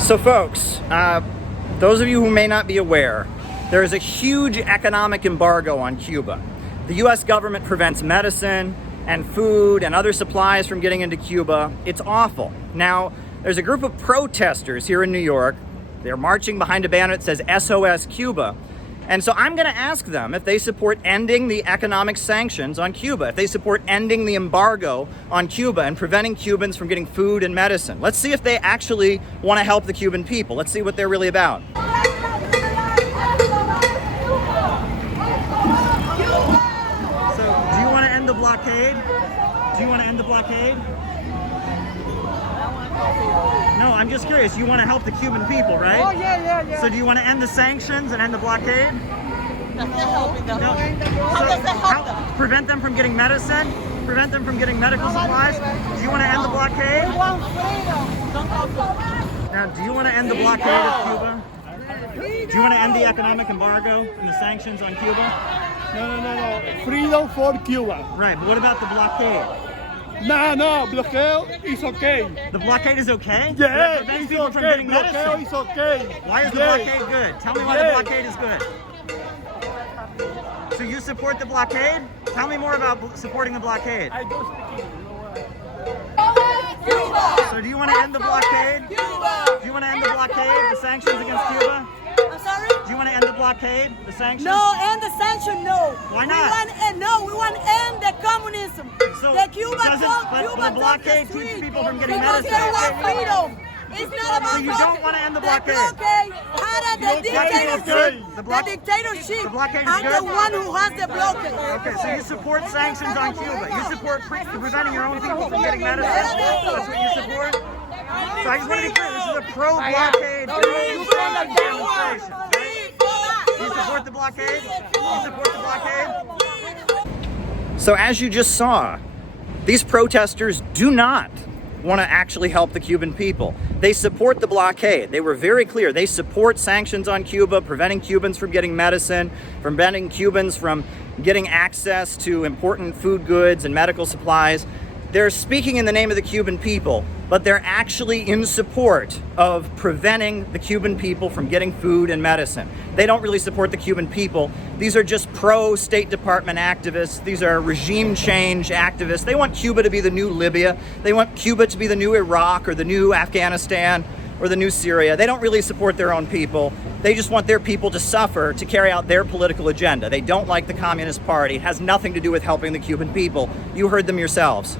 So folks, those of you who may not be aware, there is a huge economic embargo on Cuba. The US government prevents medicine and food and other supplies from getting into Cuba. It's awful. Now, there's a group of protesters here in New York. They're marching behind a banner that says SOS Cuba. And so I'm going to ask them if they support ending the economic sanctions on Cuba, if they support ending the embargo on Cuba and preventing Cubans from getting food and medicine. Let's see if they actually want to help the Cuban people. Let's see what they're really about. So, do you want to end the blockade? Do you want to end the blockade? No, I'm just curious. You want to help the Cuban people, right? Oh, yeah. So do you want to end the sanctions and end the blockade? That's not helping them. No. How does that help them? Prevent them from getting medicine? Prevent them from getting medical supplies? Do you want to end the blockade? We want freedom. Don't help them. Now, do you want to end the blockade of Cuba? Do you want to end the economic embargo and the sanctions on Cuba? No. Freedom for Cuba. Right, but what about the blockade? No. Blockade is okay. The blockade is okay? Yeah, It prevents it's people from okay. getting medicine. Blockade is okay. Why is the blockade good? Tell me why the blockade is good. So you support the blockade? Tell me more about supporting the blockade. I don't speak Cuba! So do you want to end the blockade? Cuba! Do you want to end the blockade, the sanctions against Cuba? I'm sorry? Do you want to end the blockade, the sanctions? No, end the sanction, no. Why not? We want to end the communism. So the Cuba the blockade keeps people from getting because medicine. they want freedom. It's not about So you don't want to end the blockade? The dictatorship. The dictatorship. blockade is I'm good? the one who has the blockade. Okay, so you support sanctions on Cuba. You support preventing your own people from getting medicine. That's what you support? So I just want to be clear, this is a pro-blockade, pro-Cuban demonstration. You support the blockade? You support the blockade? So as you just saw, these protesters do not want to actually help the Cuban people. They support the blockade. They were very clear. They support sanctions on Cuba, preventing Cubans from getting medicine, preventing Cubans from getting access to important food goods and medical supplies. They're speaking in the name of the Cuban people, but they're actually in support of preventing the Cuban people from getting food and medicine. They don't really support the Cuban people. These are just pro-State Department activists. These are regime change activists. They want Cuba to be the new Libya. They want Cuba to be the new Iraq or the new Afghanistan or the new Syria. They don't really support their own people. They just want their people to suffer to carry out their political agenda. They don't like the Communist Party. It has nothing to do with helping the Cuban people. You heard them yourselves.